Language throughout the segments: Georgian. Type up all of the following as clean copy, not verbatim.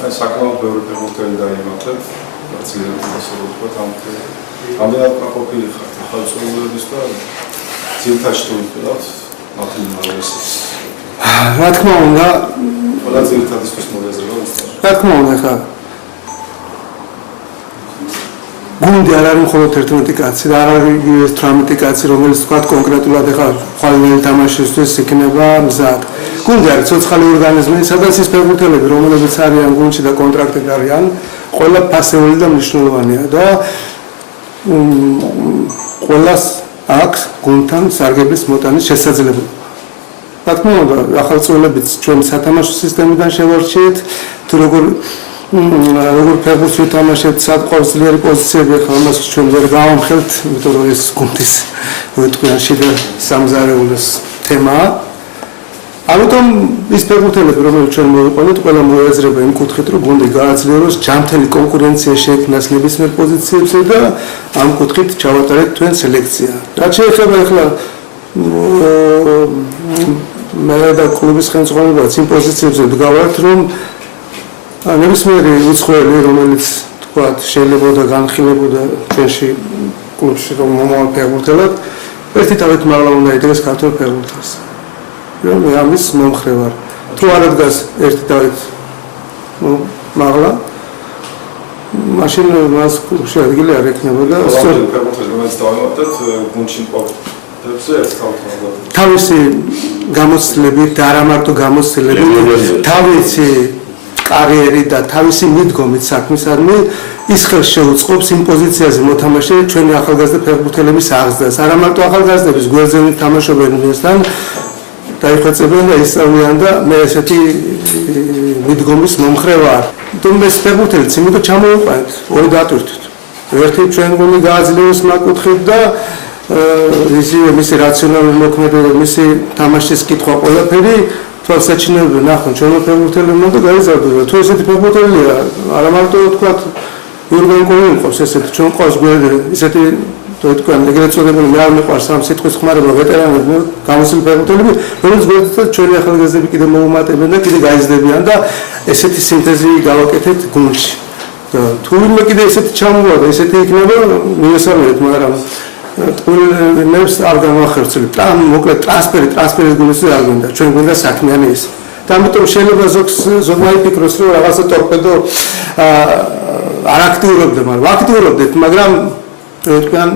აი საკმაოდ ბევრი ფეხბურთელი დაიმართეთ, ძლიერ ასე ვთქვათ, ამდენად ყოფილი ხართ ხალხურების და ძირითადად თუ ვიყავთ მათი ინვესტიციას. რა თქმა უნდა, ყველა ძირითადისთვის მოიაზრება უბრალოდ. რა თქმა უნდა, ხა გუნდი არ არის მხოლოდ 11 კაცი და არ არის 18 კაცი, რომელიც თქვა კონკრეტულად ეხლა ხვალინელი თამაშისთვის იქნება მზად. გუნდი არის ცოცხალი ორგანიზმი, სადაც ის ფეხბურთელები, რომლებიც არიან გუნდში და კონტრაქტით არიან, ყველა ფასეული და მნიშვნელოვანია და ყველას აქვს გუნდთან სარგებლის მოტანის შესაძლებლობა. რა თქმა უნდა, ახალწევრებიც ჩვენი სათამაშო სისტემიდან შევარჩიეთ, თუ როგორ ფეხბურთს ვითამაშებთ, სად ყავს ძლიერი პოზიციები, ახლა ამას ჩვენ ვერ გავამხელთ, იმიტომ რომ ეს გუნდის ვეთქვიან და სამზარეულოს თემაა. ამიტომ ის ფეხბურთელები, რომელთაც ჩვენ მოვიყვანეთ, ყველა მოიაზრება იმ კუთხით, რომ გუნდი გააძლიეროს, ჯანმრთელი კონკურენცია შეექმნას ნებისმიერ პოზიციებზე და ამ კუთხით ჩავატარეთ თქვენ სელექცია. რაც შეეხება ახლა მე და კლუბის ხელმძღვანელობაც იმ პოზიციებზე ვდგავართ, რომ ნებისმიერი უცხოელი, რომელიც თქვათ შეიძლება და განხილებოდა ჩვენში კლუბში რომ მომავალ ფეხბურთელად, ერთი თავით მაღლა უნდა იდგეს ქართულ ფეხბურთელს. რომ ამის მომხრე ვარ. თუ არ ადგას ერთი თავით მაღლა, მაშინ მას კლუბში ადგილი არ ექნებოდა. ფეხბურთელი რომელიც დავამატეთ გუნდში თავისი გამოცდილებით და არა მარტო გამოცდილებით, თავისი კარიერი და თავისი მიდგომით საქმისადმი ის ხელს შეუწყობს იმ პოზიციაზე მოთამაშე ჩვენი ახალგაზრდა ფეხბურთელების აღზრდას. არა მარტო ახალგაზრდების გვერდზე თამაშობენ მისთან დაიხვეწებიან და ისწავლიან და მე ესეთი მიდგომის მომხრე ვარ. თუმცა ეს ფეხბურთელიც იმითო ჩამოვიყვანეთ, ორი დატვირთვით. ერთი ჩვენ გუნდი გააძლიეროს მაკუთხით და მისი რაციონალური მოქმედება, მისი თამაშის კითხვა ყველაფერი თვალსაჩინოები ნახონ ჩვენო ფეხბურთელებმა და გაიზარდონ. თუ ესეთი ფეხბურთელია, არა მარტო თქვათ იურგენ კოლინი ყავს ესეთი ჩვენ ყავს გვერდზე, ისეთი თქვენ ეგრეთ წოდებული მე არ მიყვარს ამ სიტყვის ხმარება ვეტერანები, გამოსული ფეხბურთელები, რომელიც გვერდზე ჩვენი ახალგაზრდები კიდე მოუმატებენ და კიდე გაიზრდებიან და ესეთი სინთეზი გავაკეთეთ გუნდში. თუ ვინმე კიდე ესეთი ჩამოვა და ესეთი იქნება, მიესალმებით, მაგრამ ნებს არ გამახერხებთ. მოკლედ ტრანსფერის გუნდზე არ გვინდა, ჩვენ გვინდა საქმიანი ის. და ამიტომ შეიძლება ზოგმა იფიქროს, რომ რაღაცა ტორპედო არ აქტიურობდება, მაგრამ აქტიურობდეთ, მაგრამ თქვენ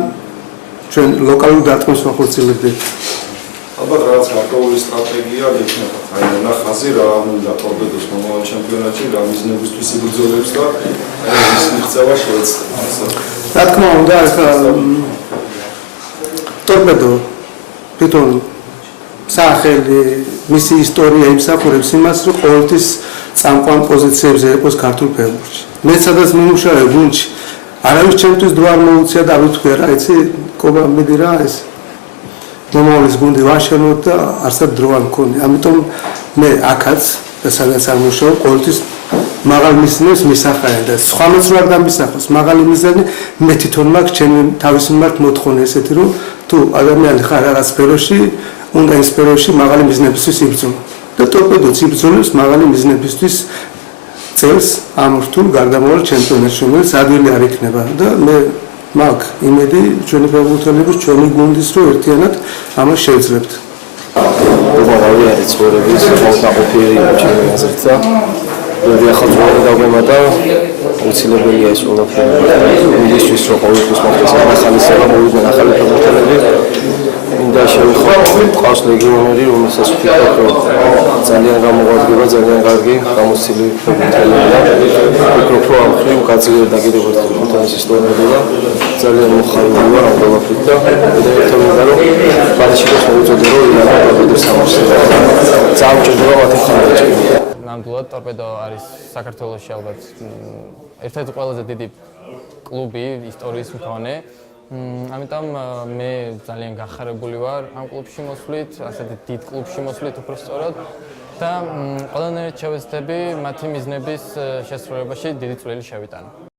ჩვენ ლოკალურ დარტყმას ვახორციელებდით. ალბათ რაღაც გარკვეული სტრატეგია იქნება. აი ნახაზი რა უნდა ტორპედოს მომავალ ჩემპიონატში, რა მიზნებისთვის იბრძოლებს და ის მიღწევა შეეძლება. რა თქმა უნდა, ტორპედო თვითონ სახელი, მისი ისტორია იმსახურებს იმას, რომ ყოველთვის წამყვან პოზიციებზე იყოს ქართულ ფეხბურთში. მე სადაც მიმუშავე გუნდში, არავის ჩემთვის დრო არ მოუწია და ვიტყვი რა, იცი, კობა მიდი რა ეს. მომავლის გუნდი ვაშენოთ და არსად დრო არ მქონია. ამიტომ მე აქაც და სადაც არ მუშაობ, ყოველთვის მაღალ მიზნებს მისახაენ და სხვამაც რო არ დამისახოს მაღალი მიზანი, მე თვითონ მაქვს ჩემი თავის მიმართ მოთხოვნე ესეთი, რომ თუ ადამიანი ხარ რაღაც სფეროში, უნდა იმ სფეროში მაღალი მიზნებისთვის იბრძოლო. და ტორპედოც იბრძოლებს მაღალი მიზნებისთვის წელს ამ რთულ გარდამავალ ჩემპიონატში, რომელიც ადვილი არ იქნება და მე მაქვს იმედი ჩვენი ფეხბურთელების, ჩვენი გუნდის, რომ ერთიანად ამას შევძლებთ. უბრალოდ არის ცხოვრების მოყოლაფერი ჩემი აზრით და ბევრი ახალწლოვანი დაგვემატა, უცილებელია ეს ყველაფერი. გუნდისთვის რომ ყოველთვის მოხდეს ახალისება, მოვიდნენ ახალი ფეხბურთელები. და შევიხვალოთ ყავს ლეგიონერი, რომელსაც ვფიქრობ, რომ ძალიან გამოგვადგება, ძალიან კარგი გამოცდილი ფეხბურთელია და ვფიქრობ, რომ ამ ხრივ გაძლიერდა კიდევ ერთხელ ფეხბურთის ისტორია. ძალიან მოხარული ვარ ამ ყველაფრით და ერთად მინდა რომ პარიზში მოვიწოდე, რომ ირანა ტორპედოს თამაშს. ძალიან მჭირდება მათი ხარჯი. ნამდვილად ტორპედო არის საქართველოში ალბათ ერთ-ერთი ყველაზე დიდი კლუბი ისტორიის მქონე. ამიტომ მე ძალიან გახარებული ვარ ამ კლუბში მოსვლით, ასეთი დიდ კლუბში მოსვლით უბრალოდ და ყველანაირად შევეცდები მათი მიზნების შესრულებაში დიდი წვლილი შევიტანო.